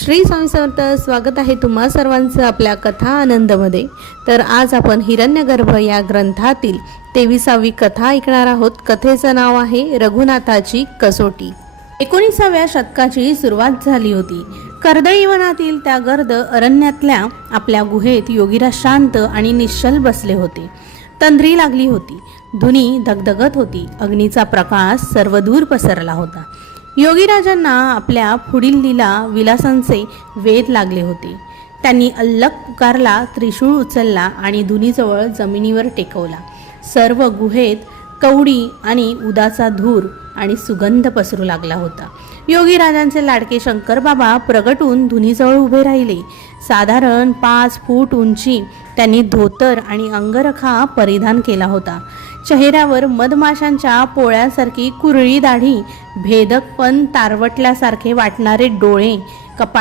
श्री स्वामी समर्थ स्वागत आहे तुम्हा सर्वांचं आपल्या कथा आनंदमध्ये. तर आज आपण हिरण्यगर्भ या ग्रंथातील तेविसावी कथा ऐकणार आहोत. कथेचं नाव आहे रघुनाथाची कसोटी. एकोणीसाव्या शतकाची सुरुवात झाली होती. कर्दळी वनातील त्या गर्द अरण्यातल्या आपल्या गुहेत योगीराज शांत आणि निश्चल बसले होते. तंद्री लागली होती. धुनी धगधगत होती. अग्नीचा प्रकाश सर्वदूर पसरला होता. योगीराजांना आपल्या पुढील लीला विलासांचे वेध लागले होते. त्यांनी अल्लक पुकारला त्रिशूळ उचलला आणि धुनीजवळ जमिनीवर टेकवला. सर्व गुहेत कवडी आणि उदाचा धूर आणि सुगंध पसरू लागला होता. योगीराजांचे लाडके शंकरबाबा प्रगटून धुनीजवळ उभे राहिले. साधारण पाच फूट उंची त्यांनी धोतर आणि अंगरखा परिधान केला होता. चेहऱ्यावर मधमाशांच्या पोळ्यासारखी कुरळी दाढी भेदक पण तारवटल्यासारखे वाटणारे डोळे कपाळ